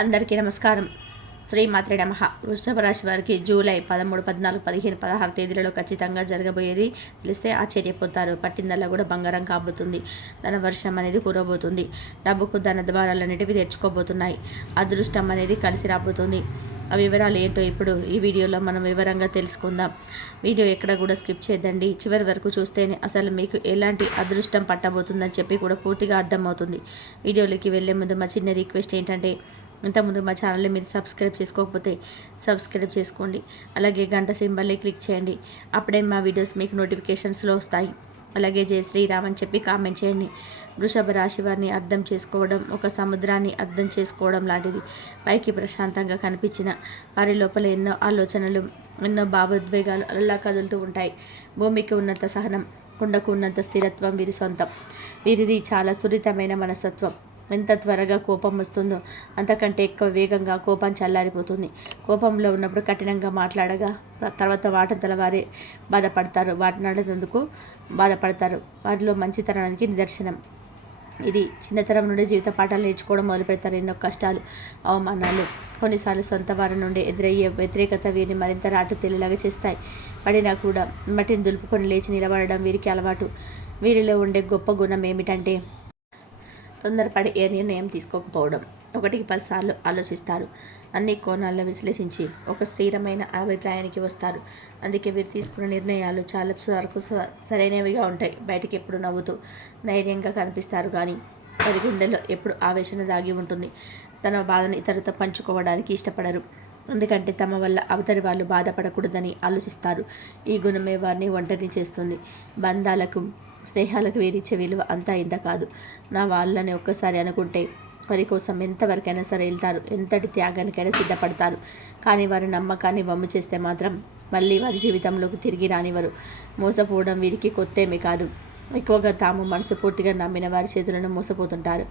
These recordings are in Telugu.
అందరికీ నమస్కారం. శ్రీమాత్రే నమః. వృషభ రాశి వారికి జూలై 13, 14, 15, 16 తేదీలలో ఖచ్చితంగా జరగబోయేది తెలిస్తే ఆశ్చర్యపోతారు. పట్టిందల్లా కూడా బంగారం కాబోతుంది. ధన వర్షం అనేది కురవబోతుంది. డబ్బుకు ధన ద్వారాలన్నిటివి తెచ్చుకోబోతున్నాయి. అదృష్టం అనేది కలిసి రాబోతుంది. ఆ వివరాలు ఏంటో ఇప్పుడు ఈ వీడియోలో మనం వివరంగా తెలుసుకుందాం. వీడియో ఎక్కడ కూడా స్కిప్ చేయదండి. చివరి వరకు చూస్తేనే అసలు మీకు ఎలాంటి అదృష్టం పట్టబోతుందని చెప్పి కూడా పూర్తిగా అర్థమవుతుంది. వీడియోలోకి వెళ్ళే ముందు మా చిన్న రిక్వెస్ట్ ఏంటంటే, ఇంతకుముందు మా ఛానల్ని మీరు సబ్స్క్రైబ్ చేసుకోకపోతే సబ్స్క్రైబ్ చేసుకోండి. అలాగే గంట సింబల్ని క్లిక్ చేయండి. అప్పుడే మా వీడియోస్ మీకు నోటిఫికేషన్స్లో వస్తాయి. అలాగే జై శ్రీరామ్ అని చెప్పి కామెంట్ చేయండి. వృషభ రాశి వారిని అర్థం చేసుకోవడం ఒక సముద్రాన్ని అర్థం చేసుకోవడం లాంటిది. పైకి ప్రశాంతంగా కనిపించిన వారి లోపల ఎన్నో ఆలోచనలు, ఎన్నో భావోద్వేగాలు అలా కదులుతూ ఉంటాయి. భూమికి ఉన్నంత సహనం, కుండకు ఉన్నంత స్థిరత్వం వీరి సొంతం. వీరిది చాలా సున్నితమైన మనస్తత్వం. ఎంత త్వరగా కోపం వస్తుందో అంతకంటే ఎక్కువ వేగంగా కోపం చల్లారిపోతుంది. కోపంలో ఉన్నప్పుడు కఠినంగా మాట్లాడగా తర్వాత వాటంతల వారే బాధపడతారు. మాట్లాడేందుకు బాధపడతారు. వారిలో మంచితనానికి నిదర్శనం ఇది. చిన్నతనం నుండి జీవిత పాఠాలు నేర్చుకోవడం మొదలు పెడతారు. ఎన్నో కష్టాలు, అవమానాలు, కొన్నిసార్లు సొంత వారి నుండి ఎదురయ్యే వ్యతిరేకత వీరిని మరింత రాటు తెలియలాగా చేస్తాయి. పడినా కూడా మట్టిని దులుపుకొని లేచి నిలబడడం వీరికి అలవాటు. వీరిలో ఉండే గొప్ప గుణం ఏమిటంటే, తొందరపడి ఏ నిర్ణయం తీసుకోకపోవడం. 1కి 10 సార్లు ఆలోచిస్తారు. అన్ని కోణాల్లో విశ్లేషించి ఒక స్థిరమైన అభిప్రాయానికి వస్తారు. అందుకే వీరు తీసుకున్న నిర్ణయాలు చాలా వరకు సరైనవిగా ఉంటాయి. బయటికి ఎప్పుడు నవ్వుతూ ధైర్యంగా కనిపిస్తారు, కానీ వారి గుండెలో ఎప్పుడు ఆవేశన దాగి ఉంటుంది. తన బాధను ఇతరులతో పంచుకోవడానికి ఇష్టపడరు. ఎందుకంటే తమ వల్ల అవతలి వాళ్ళు బాధపడకూడదని ఆలోచిస్తారు. ఈ గుణమే వారిని ఒంటరిని చేస్తుంది. బంధాలకు, స్నేహాలకు వీరిచ్చే విలువ అంతా ఇంత కాదు. నా వాళ్ళని ఒక్కసారి అనుకుంటే వారి కోసం ఎంతవరకైనా సరే వెళ్తారు. ఎంతటి త్యాగానికైనా సిద్ధపడతారు. కానీ వారి నమ్మకాన్ని వమ్ము చేస్తే మాత్రం మళ్ళీ వారి జీవితంలోకి తిరిగి రానివ్వరు. మోసపోవడం వీరికి కొత్తేమీ కాదు. ఎక్కువగా తాము మనస్ఫూర్తిగా నమ్మిన వారి చేతులను మోసపోతుంటారు.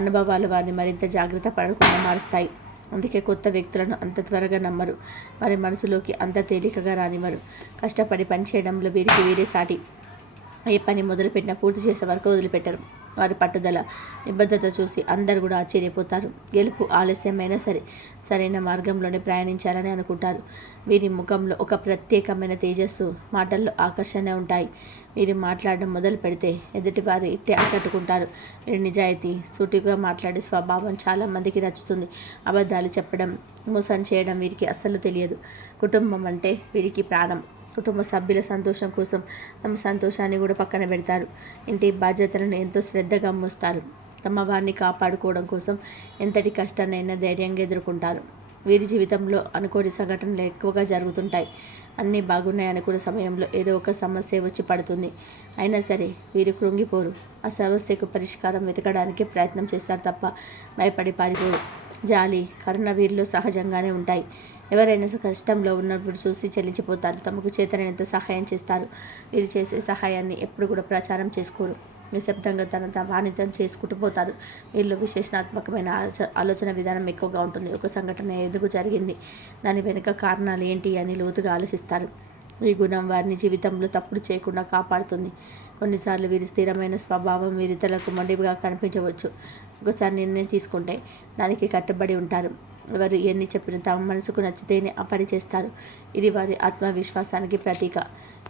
అనుభవాలు వారిని మరింత జాగ్రత్త పడకుండా మారుస్తాయి. అందుకే కొత్త వ్యక్తులను అంత త్వరగా నమ్మరు. వారి మనసులోకి అంత తేలికగా రానివ్వరు. కష్టపడి పనిచేయడంలో వీరికి వీరే సాటి. ఏ పని మొదలుపెట్టినా పూర్తి చేసే వరకు వదిలిపెట్టరు. వారి పట్టుదల, నిబద్ధత చూసి అందరు కూడా ఆశ్చర్యపోతారు. గెలుపు ఆలస్యమైనా సరే సరైన మార్గంలోనే ప్రయాణించాలని అనుకుంటారు. వీరి ముఖంలో ఒక ప్రత్యేకమైన తేజస్సు, మాటల్లో ఆకర్షణ ఉంటాయి. వీరు మాట్లాడడం మొదలు పెడితే ఎదుటి వారు ఇట్టే ఆకట్టుకుంటారు. వీరి నిజాయితీ, సూటిగా మాట్లాడే స్వభావం చాలామందికి నచ్చుతుంది. అబద్ధాలు చెప్పడం, మోసం చేయడం వీరికి అస్సలు తెలియదు. కుటుంబం అంటే వీరికి ప్రాణం. కుటుంబ సభ్యుల సంతోషం కోసం తమ సంతోషాన్ని కూడా పక్కన పెడతారు. ఇంటి బాధ్యతలను ఎంతో శ్రద్ధగా మోస్తారు. తమ వారిని కాపాడుకోవడం కోసం ఎంతటి కష్టాన్నైనా ధైర్యంగా ఎదుర్కొంటారు. వీరి జీవితంలో అనుకోని సంఘటనలు ఎక్కువగా జరుగుతుంటాయి. అన్నీ బాగున్నాయి అనుకున్న సమయంలో ఏదో ఒక సమస్య వచ్చి పడుతుంది. అయినా సరే వీరు కృంగిపోరు. ఆ సమస్యకు పరిష్కారం వెతకడానికి ప్రయత్నం చేస్తారు తప్ప భయపడి పారిపోరు. జాలి, కరుణ వీరిలో సహజంగానే ఉంటాయి. ఎవరైనా కష్టంలో ఉన్నప్పుడు చూసి చెల్లించిపోతారు. తమకు చేతనైనంత సహాయం చేస్తారు. వీరు చేసే సహాయాన్ని ఎప్పుడు కూడా ప్రచారం చేసుకోరు. నిశ్శబ్దంగా తన వాణిజ్యం చేసుకుంటూ పోతారు. వీళ్ళు విశేషణాత్మకమైన ఆలోచన విధానం ఎక్కువగా ఉంటుంది. ఒక సంఘటన ఎందుకు జరిగింది, దాని వెనుక కారణాలు ఏంటి అని లోతుగా ఆలోచిస్తారు. ఈ గుణం వారిని జీవితంలో తప్పుడు చేయకుండా కాపాడుతుంది. కొన్నిసార్లు వీరి స్థిరమైన స్వభావం వీరితలకు మొండిగా కనిపించవచ్చు. ఒకసారి నిర్ణయం తీసుకుంటే దానికి కట్టుబడి ఉంటారు. ఎవరు ఎన్ని చెప్పినా తమ మనసుకు నచ్చితేనే ఆ పని చేస్తారు. ఇది వారి ఆత్మవిశ్వాసానికి ప్రతీక.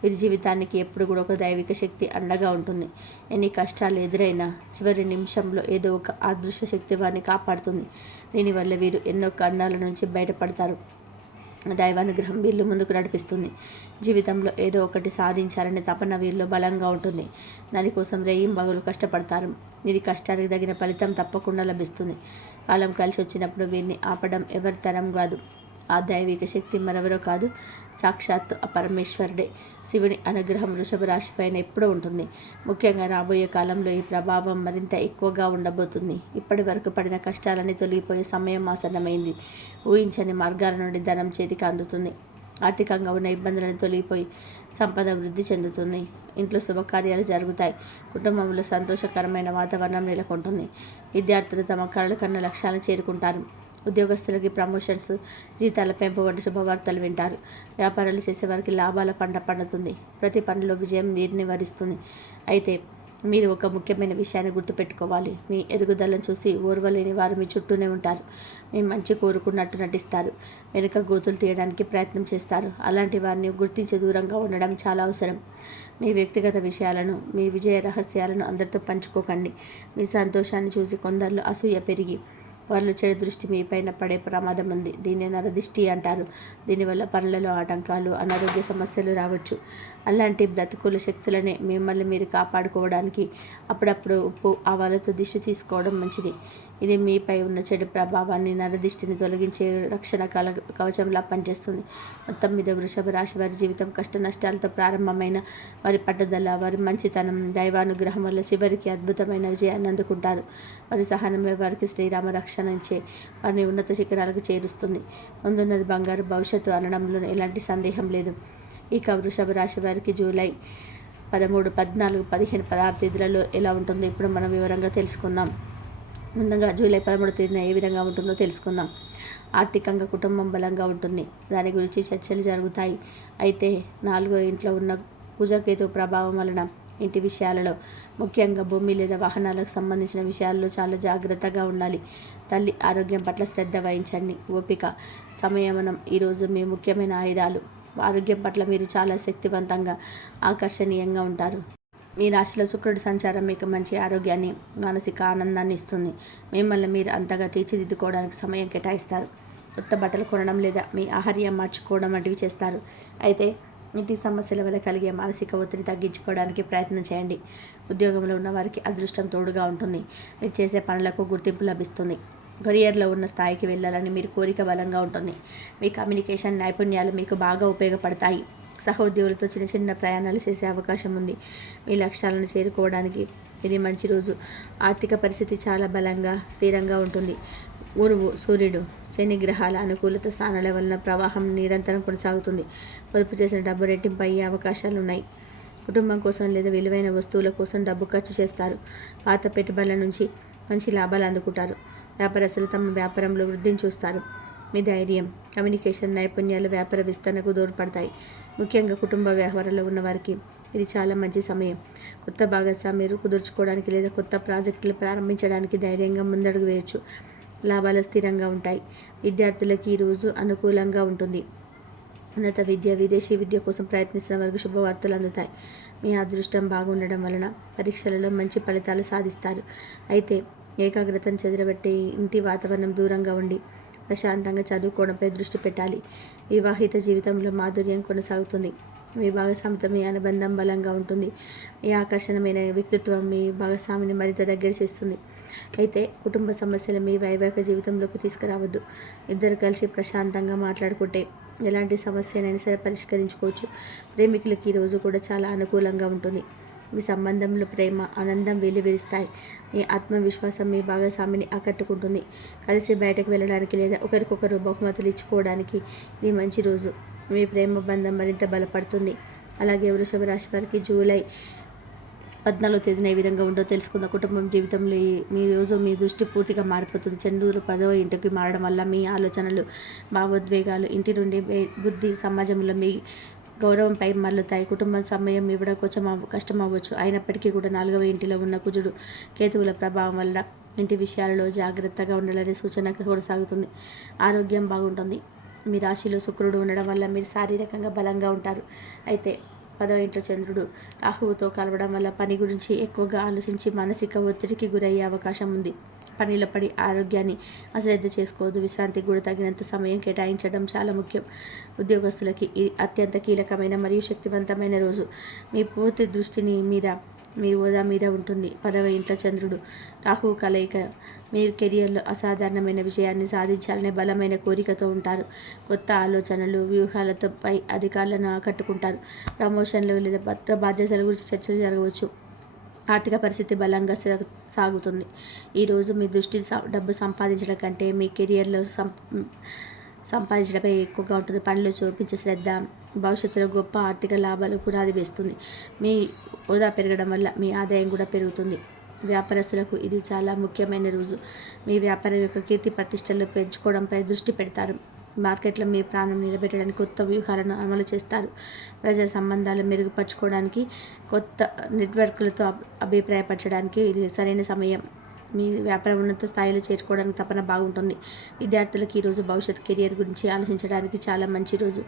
వీరి జీవితానికి ఎప్పుడు కూడా ఒక దైవిక శక్తి అండగా ఉంటుంది. ఎన్ని కష్టాలు ఎదురైనా చివరి నిమిషంలో ఏదో ఒక అదృశ్య శక్తి వారిని కాపాడుతుంది. దీనివల్ల వీరు ఎన్నో ఖండాల నుంచి బయటపడతారు. దైవానుగ్రహం వీళ్ళు ముందుకు నడిపిస్తుంది. జీవితంలో ఏదో ఒకటి సాధించాలనే తపన వీరిలో బలంగా ఉంటుంది. దానికోసం రేయింబగలు కష్టపడతారు. ఇది కష్టానికి తగిన ఫలితం తప్పకుండా లభిస్తుంది. కాలం కలిసి వచ్చినప్పుడు వీరిని ఆపడం ఎవరి తరం కాదు. ఆ దైవిక శక్తి మరెవరో కాదు, సాక్షాత్తు ఆ పరమేశ్వరుడే. శివుని అనుగ్రహం వృషభ రాశిపైన ఎప్పుడూ ఉంటుంది. ముఖ్యంగా రాబోయే కాలంలో ఈ ప్రభావం మరింత ఎక్కువగా ఉండబోతుంది. ఇప్పటి వరకు పడిన కష్టాలన్నీ తొలగిపోయే సమయం ఆసన్నమైంది. ఊహించని మార్గాల నుండి ధనం చేతికి అందుతుంది. ఆర్థికంగా ఉన్న ఇబ్బందులను తొలగిపోయి సంపద వృద్ధి చెందుతుంది. ఇంట్లో శుభకార్యాలు జరుగుతాయి. కుటుంబంలో సంతోషకరమైన వాతావరణం నెలకొంటుంది. విద్యార్థులు తమ కలలు కన్న లక్ష్యాలను చేరుకుంటారు. ఉద్యోగస్తులకి ప్రమోషన్స్, జీతాల పెంపు వంటి శుభవార్తలు వింటారు. వ్యాపారాలు చేసేవారికి లాభాల పంట పండుతుంది. ప్రతి పనిలో విజయం వీరిని వరిస్తుంది. అయితే మీరు ఒక ముఖ్యమైన విషయాన్ని గుర్తుపెట్టుకోవాలి. మీ ఎదుగుదలను చూసి ఓర్వలేని వారు మీ చుట్టూనే ఉంటారు. మీ మంచి కోరుకున్నట్టు నటిస్తారు. వెనుక గోతులు తీయడానికి ప్రయత్నం చేస్తారు. అలాంటి వారిని గుర్తించి దూరంగా ఉండడం చాలా అవసరం. మీ వ్యక్తిగత విషయాలను, మీ విజయ రహస్యాలను అందరితో పంచుకోకండి. మీ సంతోషాన్ని చూసి కొందరిలో అసూయ పెరిగి వాళ్ళు చెడు దృష్టి మీపైన పడే ప్రమాదం ఉంది. దీన్ని నరదిష్టి అంటారు. దీనివల్ల పనులలో ఆటంకాలు, అనారోగ్య సమస్యలు రావచ్చు. అలాంటి బ్రతుకుల శక్తులనే మిమ్మల్ని మీరు కాపాడుకోవడానికి అప్పుడప్పుడు ఉప్పు ఆవాలతో దిష్టి తీసుకోవడం మంచిది. ఇది మీపై ఉన్న చెడు ప్రభావాన్ని, నరదిష్టిని తొలగించే రక్షణ కవచంలా పనిచేస్తుంది. మొత్తం మీద వృషభ రాశి వారి జీవితం కష్ట నష్టాలతో ప్రారంభమైన వారి పట్టుదల, వారి మంచితనం, దైవానుగ్రహం వల్ల చివరికి అద్భుతమైన విజయాన్ని అందుకుంటారు. వారి సహనమే వారికి శ్రీరామ రక్షణ ఇచ్చే వారిని ఉన్నత శిఖరాలకు చేరుస్తుంది. ముందున్నది బంగారు భవిష్యత్తు అనడంలో ఎలాంటి సందేహం లేదు. ఇక వృషభ రాశి వారికి జూలై 13, 14, 15, 16 తేదీలలో ఎలా ఉంటుందో ఇప్పుడు మనం వివరంగా తెలుసుకుందాం. ముందుగా జూలై 13 తేదీన ఏ విధంగా ఉంటుందో తెలుసుకుందాం. ఆర్థికంగా కుటుంబం బలంగా ఉంటుంది. దాని గురించి చర్చలు జరుగుతాయి. అయితే 4వ ఇంట్లో ఉన్న కుజకేతు ప్రభావం వలన ఇంటి విషయాలలో, ముఖ్యంగా భూమి లేదా వాహనాలకు సంబంధించిన విషయాల్లో చాలా జాగ్రత్తగా ఉండాలి. తల్లి ఆరోగ్యం పట్ల శ్రద్ధ వహించండి. ఓపిక, సంయమనం ఈరోజు మీ ముఖ్యమైన ఆయుధాలు. ఆరోగ్యం పట్ల మీరు చాలా శక్తివంతంగా, ఆకర్షణీయంగా ఉంటారు. మీ రాశిలో శుక్రుడి సంచారం మీకు మంచి ఆరోగ్యాన్ని, మానసిక ఆనందాన్ని ఇస్తుంది. మిమ్మల్ని మీరు అంతగా తీర్చిదిద్దుకోవడానికి సమయం కేటాయిస్తారు. కొత్త బట్టలు కొనడం లేదా మీ ఆహార్యం మార్చుకోవడం వంటివి చేస్తారు. అయితే ఇంటి సమస్యల వల్ల కలిగే మానసిక ఒత్తిడి తగ్గించుకోవడానికి ప్రయత్నం చేయండి. ఉద్యోగంలో ఉన్న వారికి అదృష్టం తోడుగా ఉంటుంది. మీరు చేసే పనులకు గుర్తింపు లభిస్తుంది. కెరియర్లో ఉన్న స్థాయికి వెళ్ళాలని మీరు కోరిక బలంగా ఉంటుంది. మీ కమ్యూనికేషన్ నైపుణ్యాలు మీకు బాగా ఉపయోగపడతాయి. సహోద్యోగులతో చిన్న చిన్న ప్రయాణాలు చేసే అవకాశం ఉంది. మీ లక్ష్యాలను చేరుకోవడానికి ఇది మంచి రోజు. ఆర్థిక పరిస్థితి చాలా బలంగా, స్థిరంగా ఉంటుంది. గురువు, సూర్యుడు, శని గ్రహాల అనుకూలత స్థానాల వలన ప్రవాహం నిరంతరం కొనసాగుతుంది. పొదుపు చేసిన డబ్బు రెట్టింపు అయ్యే అవకాశాలు ఉన్నాయి. కుటుంబం కోసం లేదా విలువైన వస్తువుల కోసం డబ్బు ఖర్చు చేస్తారు. పాత పెట్టుబడుల నుంచి మంచి లాభాలు అందుకుంటారు. వ్యాపారస్తులు తమ వ్యాపారంలో వృద్ధిని చూస్తారు. మీ ధైర్యం, కమ్యూనికేషన్ నైపుణ్యాలు వ్యాపార విస్తరణకు దోహదపడతాయి. ముఖ్యంగా కుటుంబ వ్యవహారాల్లో ఉన్నవారికి ఇది చాలా మంచి సమయం. కొత్త భాగస్వామ్యాలు కుదుర్చుకోవడానికి లేదా కొత్త ప్రాజెక్టులు ప్రారంభించడానికి ధైర్యంగా ముందడుగు వేయచ్చు. లాభాలు స్థిరంగా ఉంటాయి. విద్యార్థులకి ఈరోజు అనుకూలంగా ఉంటుంది. ఉన్నత విద్య, విదేశీ విద్య కోసం ప్రయత్నిస్తున్న వారికి శుభవార్తలు అందుతాయి. మీ అదృష్టం బాగుండడం వలన పరీక్షలలో మంచి ఫలితాలు సాధిస్తారు. అయితే ఏకాగ్రతను చెదరబెట్టే ఇంటి వాతావరణం దూరంగా ఉండి ప్రశాంతంగా చదువుకోవడంపై దృష్టి పెట్టాలి. వివాహిత జీవితంలో మాధుర్యం కొనసాగుతుంది. మీ భాగస్వామితో మీ అనుబంధం బలంగా ఉంటుంది. మీ ఆకర్షణమైన వ్యక్తిత్వం మీ భాగస్వామిని మరింత దగ్గర చేస్తుంది. అయితే కుటుంబ సమస్యలు మీ వైవాహిక జీవితంలోకి తీసుకురావద్దు. ఇద్దరు కలిసి ప్రశాంతంగా మాట్లాడుకుంటే ఎలాంటి సమస్యనైనా సరే పరిష్కరించుకోవచ్చు. ప్రేమికులకి ఈరోజు కూడా చాలా అనుకూలంగా ఉంటుంది. మీ సంబంధంలో ప్రేమ, ఆనందం వెల్లివిరుస్తాయి. మీ ఆత్మవిశ్వాసం మీ భాగస్వామిని ఆకట్టుకుంటుంది. కలిసి బయటకు వెళ్ళడానికి లేదా ఒకరికొకరు బహుమతులు ఇచ్చుకోవడానికి ఇది మంచి రోజు. మీ ప్రేమ బంధం మరింత బలపడుతుంది. అలాగే వృషభ రాశి వారికి జూలై 14వ తేదీన ఏ విధంగా ఉందో తెలుసుకుందాం. కుటుంబం జీవితంలో మీ రోజు మీ దృష్టి పూర్తిగా మారిపోతుంది. చంద్రుడు 10వ ఇంటికి మారడం వల్ల మీ ఆలోచనలు, భావోద్వేగాలు, ఇంటి నుండి బుద్ధి, సమాజంలో మీ గౌరవంపై మల్లుతాయి. కుటుంబం సమయం ఇవ్వడం కొంచెం కష్టం అవ్వచ్చు. అయినప్పటికీ కూడా 4వ ఇంటిలో ఉన్న కుజుడు, కేతువుల ప్రభావం వల్ల ఇంటి విషయాలలో జాగ్రత్తగా ఉండాలనే సూచన కొనసాగుతుంది. ఆరోగ్యం బాగుంటుంది. మీ రాశిలో శుక్రుడు ఉండడం వల్ల మీరు శారీరకంగా బలంగా ఉంటారు. అయితే 10వ ఇంట్లో చంద్రుడు రాహువుతో కలవడం వల్ల పని గురించి ఎక్కువగా ఆలోచించి మానసిక ఒత్తిడికి గురయ్యే అవకాశం ఉంది. పనిలో పడి ఆరోగ్యాన్ని అశ్రద్ధ చేసుకోవద్దు. విశ్రాంతికి కూడా తగినంత సమయం కేటాయించడం చాలా ముఖ్యం. ఉద్యోగస్తులకి ఇది అత్యంత కీలకమైన మరియు శక్తివంతమైన రోజు. మీ పూర్తి దృష్టిని మీ హోదా మీద ఉంటుంది. 10వ ఇంట్లో చంద్రుడు రాహువు కలయిక మీరు కెరియర్లో అసాధారణమైన విజయాన్ని సాధించాలనే బలమైన కోరికతో ఉంటారు. కొత్త ఆలోచనలు, వ్యూహాలతో పై అధికారులను ఆకట్టుకుంటారు. ప్రమోషన్లు లేదా కొత్త బాధ్యతల గురించి చర్చలు జరగవచ్చు. ఆర్థిక పరిస్థితి బలంగా సాగుతుంది. ఈరోజు మీ దృష్టి డబ్బు సంపాదించడం కంటే మీ కెరియర్లో సంపాదించడంపై ఎక్కువగా ఉంటుంది. పనిలో చూపించే శ్రద్ధ భవిష్యత్తులో గొప్ప ఆర్థిక లాభాలు పునాది వేస్తుంది. మీ హోదా పెరగడం వల్ల మీ ఆదాయం కూడా పెరుగుతుంది. వ్యాపారస్తులకు ఇది చాలా ముఖ్యమైన రోజు. మీ వ్యాపారం యొక్క కీర్తి ప్రతిష్టలు పెంచుకోవడంపై దృష్టి పెడతారు. మార్కెట్లో మీ ప్రాణం నిలబెట్టడానికి కొత్త వ్యూహాలను అమలు చేస్తారు. ప్రజా సంబంధాలు మెరుగుపరచుకోవడానికి, కొత్త నెట్వర్క్లతో అభిప్రాయపరచడానికి ఇది సరైన సమయం. మీ వ్యాపారం ఉన్నత స్థాయిలో చేరుకోవడానికి తపన బాగుంటుంది. విద్యార్థులకు ఈరోజు భవిష్యత్ కెరియర్ గురించి ఆలోచించడానికి చాలా మంచి రోజు.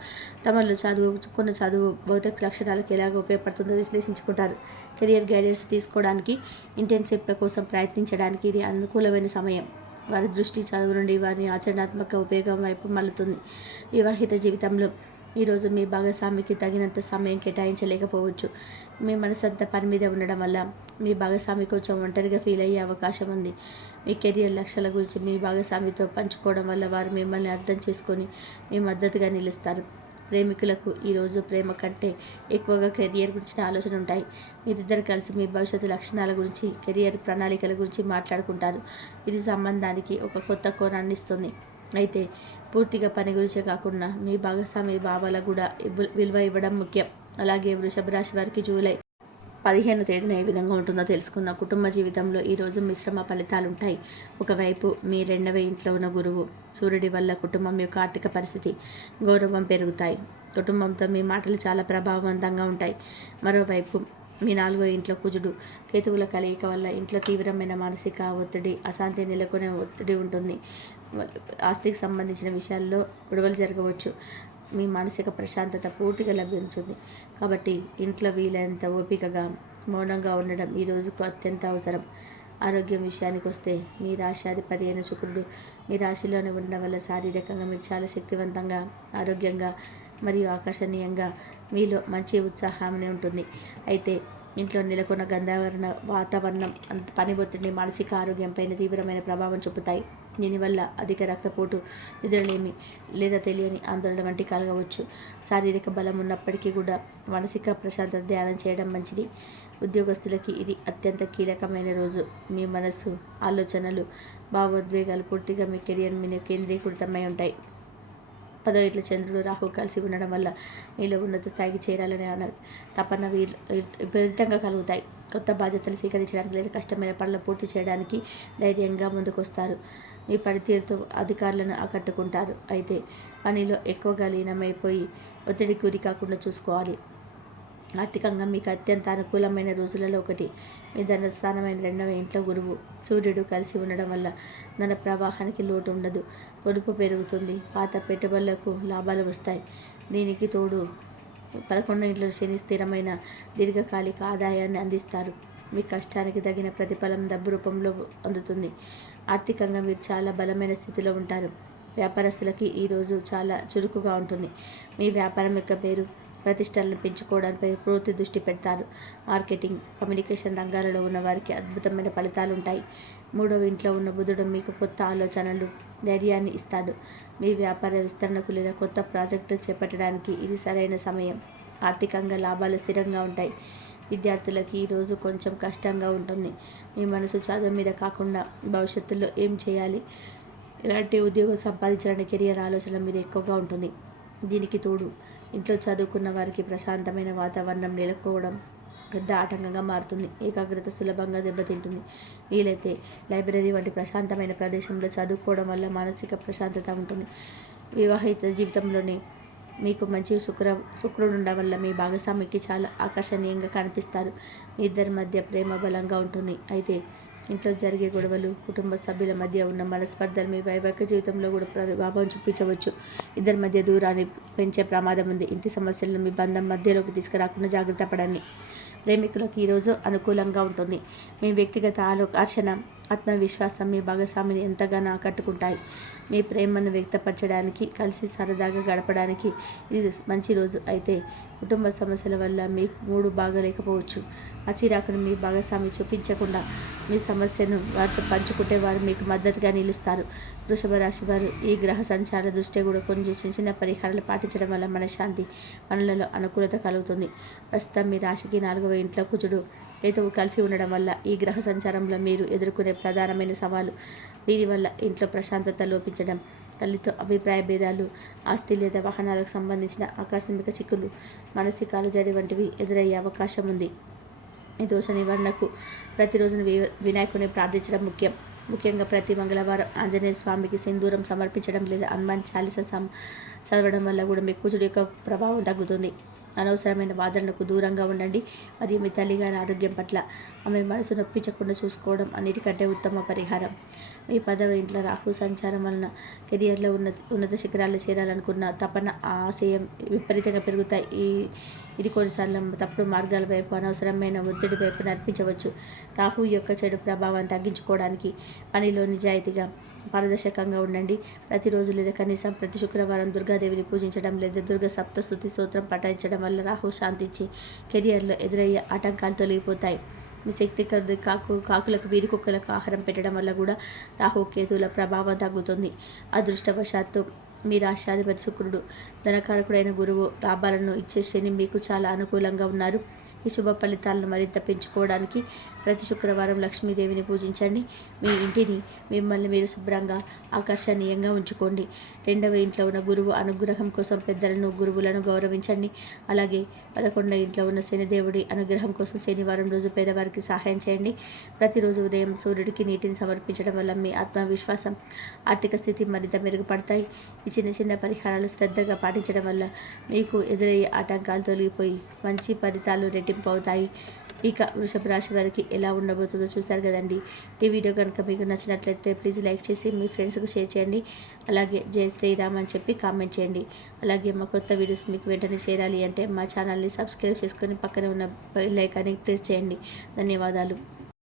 తమలో చదువుకున్న చదువు భౌతిక లక్షణాలకు ఎలాగ ఉపయోగపడుతుందో విశ్లేషించుకుంటారు. కెరియర్ గైడెన్స్ తీసుకోవడానికి, ఇంటర్న్షిప్ల కోసం ప్రయత్నించడానికి ఇది అనుకూలమైన సమయం. వారి దృష్టి చదువు నుండి వారి ఆచరణాత్మక ఉపయోగం వైపు మళ్ళుతుంది. వివాహిత జీవితంలో ఈరోజు మీ భాగస్వామికి తగినంత సమయం కేటాయించలేకపోవచ్చు. మీ మనసంతా పని మీద ఉండడం వల్ల మీ భాగస్వామి కొంచెం ఒంటరిగా ఫీల్ అయ్యే అవకాశం ఉంది. మీ కెరియర్ లక్ష్యాల గురించి మీ భాగస్వామితో పంచుకోవడం వల్ల వారు మిమ్మల్ని అర్థం చేసుకొని మీ మద్దతుగా నిలుస్తారు. ప్రేమికులకు ఈరోజు ప్రేమ కంటే ఎక్కువగా కెరియర్ గురించిన ఆలోచన ఉంటాయి. మీరిద్దరు కలిసి మీ భవిష్యత్తు లక్షణాల గురించి, కెరియర్ ప్రణాళికల గురించి మాట్లాడుకుంటారు. ఇది సంబంధానికి ఒక కొత్త కోణాన్ని ఇస్తుంది. అయితే పూర్తిగా పని గురించే కాకుండా మీ భాగస్వామి భావాలకు కూడా విలువ ఇవ్వడం ముఖ్యం. అలాగే వృషభ రాశి వారికి జూలై 15వ తేదీన ఏ విధంగా ఉంటుందో తెలుసుకుందాం. కుటుంబ జీవితంలో ఈరోజు మిశ్రమ ఫలితాలు ఉంటాయి. ఒకవైపు మీ 2వ ఇంట్లో ఉన్న గురువు, సూర్యుడి వల్ల కుటుంబం యొక్క ఆర్థిక పరిస్థితి, గౌరవం పెరుగుతాయి. కుటుంబంతో మీ మాటలు చాలా ప్రభావవంతంగా ఉంటాయి. మరోవైపు మీ 4వ ఇంట్లో కుజుడు, కేతువుల కలయిక వల్ల ఇంట్లో తీవ్రమైన మానసిక ఒత్తిడి, అశాంతి నెలకొనే ఒత్తిడి ఉంటుంది. ఆస్తికి సంబంధించిన విషయాల్లో గొడవలు జరగవచ్చు. మీ మానసిక ప్రశాంతత పూర్తిగా లభించుతుంది. కాబట్టి ఇంట్లో వీలైనంత ఓపికగా, మౌనంగా ఉండడం ఈ రోజుకు అత్యంత అవసరం. ఆరోగ్యం విషయానికి వస్తే మీ రాశ్యాధిపతి అయిన శుక్రుడు మీ రాశిలోనే ఉండడం వల్ల శారీరకంగా మీరు చాలా శక్తివంతంగా, ఆరోగ్యంగా మరియు ఆకర్షణీయంగా, మీలో మంచి ఉత్సాహాన్ని ఉంటుంది. అయితే ఇంట్లో నెలకొన్న గందరగోళ వాతావరణం పని ఒత్తిడి మానసిక ఆరోగ్యంపైన తీవ్రమైన ప్రభావం చూపుతాయి. దీనివల్ల అధిక రక్తపోటు, నిద్రలేమి లేదా తెలియని ఆందోళన వంటి కలగవచ్చు. శారీరక బలం ఉన్నప్పటికీ కూడా మానసిక ప్రశాంతత ధ్యానం చేయడం మంచిది. ఉద్యోగస్తులకి ఇది అత్యంత కీలకమైన రోజు. మీ మనస్సు, ఆలోచనలు, భావోద్వేగాలు పూర్తిగా మీ కెరియర్ మీద కేంద్రీకృతమై ఉంటాయి. 10వ ఇంట్లో చంద్రుడు, రాహు కలిసి ఉండడం వల్ల మీలో ఉన్నత స్థాయికి చేరాలనే తపన విపరీతంగా కలుగుతాయి. కొత్త బాధ్యతలు స్వీకరించడానికి లేదా కష్టమైన పనులు పూర్తి చేయడానికి ధైర్యంగా ముందుకొస్తారు. మీ పనితీరుతో అధికారులను ఆకట్టుకుంటారు. అయితే పనిలో ఎక్కువగా లీనమైపోయి ఒత్తిడికి గురి కాకుండా చూసుకోవాలి. ఆర్థికంగా మీకు అత్యంత అనుకూలమైన రోజులలో ఒకటి. మీ ధనస్థానమైన 2వ ఇంట్లో గురువు, సూర్యుడు కలిసి ఉండడం వల్ల ధన ప్రవాహానికి లోటు ఉండదు. పొదుపు పెరుగుతుంది. పాత పెట్టుబడులకు లాభాలు వస్తాయి. దీనికి తోడు 11వ ఇంట్లో శని స్థిరమైన దీర్ఘకాలిక ఆదాయాన్ని అందిస్తారు. మీ కష్టానికి తగిన ప్రతిఫలం డబ్బు రూపంలో అందుతుంది. ఆర్థికంగా మీరు చాలా బలమైన స్థితిలో ఉంటారు. వ్యాపారస్తులకి ఈరోజు చాలా చురుకుగా ఉంటుంది. మీ వ్యాపారం యొక్క పేరు, ప్రతిష్టలను పెంచుకోవడంపై పూర్తి దృష్టి పెడతారు. మార్కెటింగ్, కమ్యూనికేషన్ రంగాలలో ఉన్న వారికి అద్భుతమైన ఫలితాలు ఉంటాయి. 3వ ఇంట్లో ఉన్న బుధుడు మీకు కొత్త ఆలోచనలు, ధైర్యాన్ని ఇస్తాడు. మీ వ్యాపార విస్తరణకు లేదా కొత్త ప్రాజెక్టు చేపట్టడానికి ఇది సరైన సమయం. ఆర్థికంగా లాభాలు స్థిరంగా ఉంటాయి. విద్యార్థులకి ఈరోజు కొంచెం కష్టంగా ఉంటుంది. మీ మనసు చదువు మీద కాకుండా భవిష్యత్తులో ఏం చేయాలి, ఎలాంటి ఉద్యోగం సంపాదించాలని కెరియర్ ఆలోచన మీద ఎక్కువగా ఉంటుంది. దీనికి తోడు ఇంట్లో చదువుకున్న వారికి ప్రశాంతమైన వాతావరణం నెలకొవడం పెద్ద ఆటంకంగా మారుతుంది. ఏకాగ్రత సులభంగా దెబ్బతింటుంది. వీలైతే లైబ్రరీ వంటి ప్రశాంతమైన ప్రదేశంలో చదువుకోవడం వల్ల మానసిక ప్రశాంతత ఉంటుంది. వివాహిత జీవితంలోని మీకు మంచి శుక్రుడు ఉండడం వల్ల మీ భాగస్వామికి చాలా ఆకర్షణీయంగా కనిపిస్తారు. మీ ఇద్దరి మధ్య ప్రేమ బలంగా ఉంటుంది. అయితే ఇంట్లో జరిగే గొడవలు, కుటుంబ సభ్యుల మధ్య ఉన్న మనస్పర్ధలు మీ వైవాహిక జీవితంలో కూడా ప్రభావం చూపించవచ్చు. ఇద్దరి మధ్య దూరాన్ని పెంచే ప్రమాదం ఉంది. ఇంటి సమస్యలను మీ బంధం మధ్యలోకి తీసుకురాకుండా జాగ్రత్త పడండి. ప్రేమికులకు ఈరోజు అనుకూలంగా ఉంటుంది. మీ వ్యక్తిగత ఆకర్షణ, ఆత్మవిశ్వాసం మీ భాగస్వామిని ఎంతగానో ఆకట్టుకుంటాయి. మీ ప్రేమను వ్యక్తపరచడానికి, కలిసి సరదాగా గడపడానికి ఇది మంచి రోజు. అయితే కుటుంబ సమస్యల వల్ల మీకు మూడు బాగలేకపోవచ్చు. ఆ చిరాకును మీ భాగస్వామి చూపించకుండా మీ సమస్యను వారితో పంచుకుంటే వారు మీకు మద్దతుగా నిలుస్తారు. వృషభ రాశి వారు ఈ గ్రహ సంచార దృష్ట్యా కూడా కొంచెం చిన్న చిన్న పరిహారాలు పాటించడం వల్ల మనశ్శాంతి, పనులలో అనుకూలత కలుగుతుంది. ప్రస్తుతం మీ రాశికి 4వ ఇంట్లో కుజుడు, కేతువు కలిసి ఉండడం వల్ల ఈ గ్రహ సంచారంలో మీరు ఎదుర్కొనే ప్రధానమైన సవాలు. దీనివల్ల ఇంట్లో ప్రశాంతత లోపించడం, తల్లితో అభిప్రాయ భేదాలు, ఆస్తి లేదా వాహనాలకు సంబంధించిన ఆకస్మిక చిక్కులు, మానసిక అలజడి వంటివి ఎదురయ్యే అవకాశం ఉంది. ఈ దోష నివారణకు ప్రతిరోజు వినాయకుని ప్రార్థించడం ముఖ్యం. ముఖ్యంగా ప్రతి మంగళవారం ఆంజనేయ స్వామికి సింధూరం సమర్పించడం లేదా హనుమాన్ చాలీస చదవడం వల్ల కూడా మీ కుజుడి యొక్క ప్రభావం తగ్గుతుంది. అనవసరమైన వాదనలకు దూరంగా ఉండండి. మరియు మీ తల్లిగారి ఆరోగ్యం పట్ల ఆమె మనసు నొప్పించకుండా చూసుకోవడం అన్నిటికంటే ఉత్తమ పరిహారం. మీ 10వ ఇంట్లో రాహు సంచారం వలన కెరియర్లో ఉన్నత శిఖరాలు చేరాలనుకున్న తపన ఆశయం విపరీతంగా పెరుగుతాయి. ఇది కొన్నిసార్లు తప్పుడు మార్గాల వైపు, అనవసరమైన ఒత్తిడి వైపు నడిపించవచ్చు. రాహు యొక్క చెడు ప్రభావాన్ని తగ్గించుకోవడానికి పనిలో నిజాయితీగా పారదర్శకంగా ఉండండి. ప్రతిరోజు లేదా కనీసం ప్రతి శుక్రవారం దుర్గాదేవిని పూజించడం లేదా దుర్గ సప్తస్తుతి స్తోత్రం పఠించడం వల్ల రాహు శాంతించి కెరియర్లో ఎదురయ్యే ఆటంకాలు తొలగిపోతాయి. మీ శక్తి కొద్ది కాకులకు వీరికుక్కలకు ఆహారం పెట్టడం వల్ల కూడా రాహు కేతువుల ప్రభావం తగ్గుతుంది. అదృష్టవశాత్తు మీ రాష్ట్రాధిపతి శుక్రుడు, ధనకారకుడైన గురువు, లాభాలను ఇచ్చే శని మీకు చాలా అనుకూలంగా ఉన్నారు. ఈ శుభ ఫలితాలను మరింత పెంచుకోవడానికి ప్రతి శుక్రవారం లక్ష్మీదేవిని పూజించండి. మీ ఇంటిని మిమ్మల్ని మీరు శుభ్రంగా ఆకర్షణీయంగా ఉంచుకోండి. 2వ ఇంట్లో ఉన్న గురువు అనుగ్రహం కోసం పెద్దలను, గురువులను గౌరవించండి. అలాగే 11వ ఇంట్లో ఉన్న శనిదేవుడి అనుగ్రహం కోసం శనివారం రోజు పేదవారికి సహాయం చేయండి. ప్రతిరోజు ఉదయం సూర్యుడికి నీటిని సమర్పించడం వల్ల మీ ఆత్మవిశ్వాసం, ఆర్థిక స్థితి మరింత మెరుగుపడతాయి. ఈ చిన్న చిన్న పరిహారాలు శ్రద్ధగా పాటించడం వల్ల మీకు ఎదురయ్యే ఆటంకాలు తొలగిపోయి మంచి ఫలితాలు రెట్టింపు అవుతాయి. ఇక వృషభ రాశి వారికి ఎలా ఉండబోతుందో చూశారు కదండి. ఈ వీడియో కనుక మీకు నచ్చినట్లయితే ప్లీజ్ లైక్ చేసి మీ ఫ్రెండ్స్కి షేర్ చేయండి. అలాగే జై శ్రీరామ్ అని చెప్పి కామెంట్ చేయండి. అలాగే మా కొత్త వీడియోస్ మీకు వెంటనే చేరాలి అంటే మా ఛానల్ని సబ్స్క్రైబ్ చేసుకొని పక్కన ఉన్న బెల్ ఐకాన్ని ప్రెస్ చేయండి. ధన్యవాదాలు.